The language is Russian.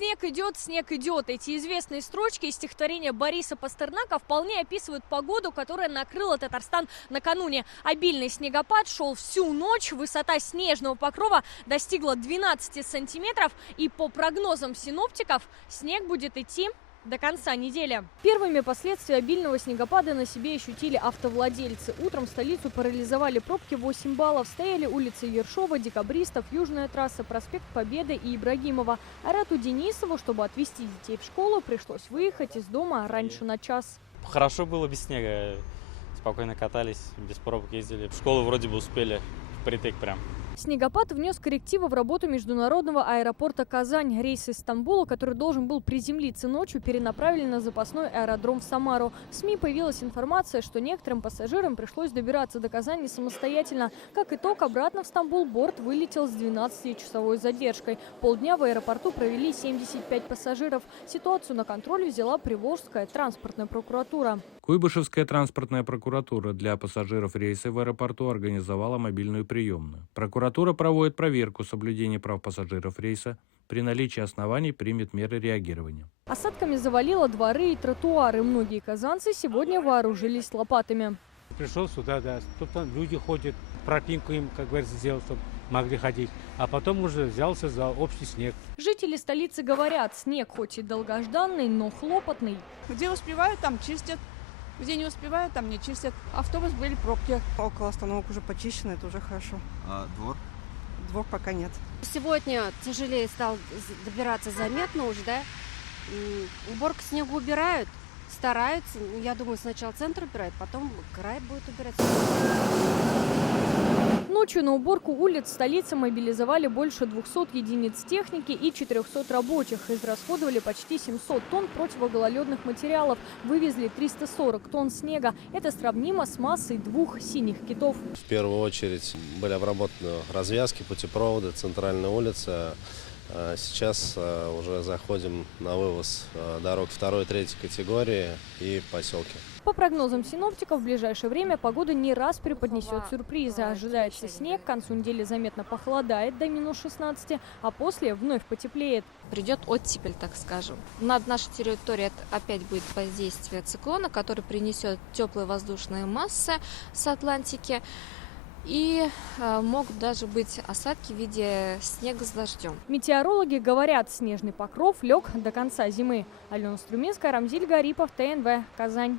Снег идет. Эти известные строчки из стихотворения Бориса Пастернака вполне описывают погоду, которая накрыла Татарстан накануне. Обильный снегопад шел всю ночь, высота снежного покрова достигла 12 сантиметров, и по прогнозам синоптиков снег будет идти до конца недели. Первыми последствия обильного снегопада на себе ощутили автовладельцы. Утром столицу парализовали пробки 8 баллов. Стояли улицы Ершова, Декабристов, Южная трасса, проспект Победы и Ибрагимова. Арату Денисову, чтобы отвезти детей в школу, пришлось выехать из дома раньше на час. Хорошо было без снега. Спокойно катались, без пробок ездили. В школу вроде бы успели, впритык прям. Снегопад внес коррективы в работу международного аэропорта Казань. Рейс из Стамбула, который должен был приземлиться ночью, перенаправили на запасной аэродром в Самару. В СМИ появилась информация, что некоторым пассажирам пришлось добираться до Казани самостоятельно. Как итог, обратно в Стамбул борт вылетел с 12-часовой задержкой. Полдня в аэропорту провели 75 пассажиров. Ситуацию на контроль взяла Приволжская транспортная прокуратура. Куйбышевская транспортная прокуратура для пассажиров рейса в аэропорту организовала мобильную приемную. Прокуратура проводит проверку соблюдения прав пассажиров рейса. При наличии оснований примет меры реагирования. Осадками завалило дворы и тротуары. Многие казанцы сегодня вооружились лопатами. Пришел сюда, да, тут там люди ходят, тропинку им, как говорится, сделал, чтобы могли ходить. А потом уже взялся за общий снег. Жители столицы говорят, снег хоть и долгожданный, но хлопотный. Где успевают, там чистят. Где не успевают, там не чистят. Автобус были пробки. Около остановок уже почищено, это уже хорошо. А двор? Двор пока нет. Сегодня тяжелее стал добираться заметно уже, да. Уборку снега убирают, стараются. Я думаю, сначала центр убирает, потом край будет убирать. Ночью на уборку улиц столицы мобилизовали больше 200 единиц техники и 400 рабочих. Израсходовали почти 700 тонн противогололедных материалов. Вывезли 340 тонн снега. Это сравнимо с массой 2 синих китов. В первую очередь были обработаны развязки, путепроводы, центральная улица. Сейчас уже заходим на вывоз дорог 2-3 категории и поселки. По прогнозам синоптиков, в ближайшее время погода не раз преподнесет сюрпризы. Ожидается снег, к концу недели заметно похолодает до -16, а после вновь потеплеет. Придет оттепель, так скажем. Над нашей территорией опять будет воздействие циклона, который принесет теплые воздушные массы с Атлантики. И могут даже быть осадки в виде снега с дождем. Метеорологи говорят, снежный покров лег до конца зимы. Алена Струминская, Рамзиль Гарипов, ТНВ, Казань.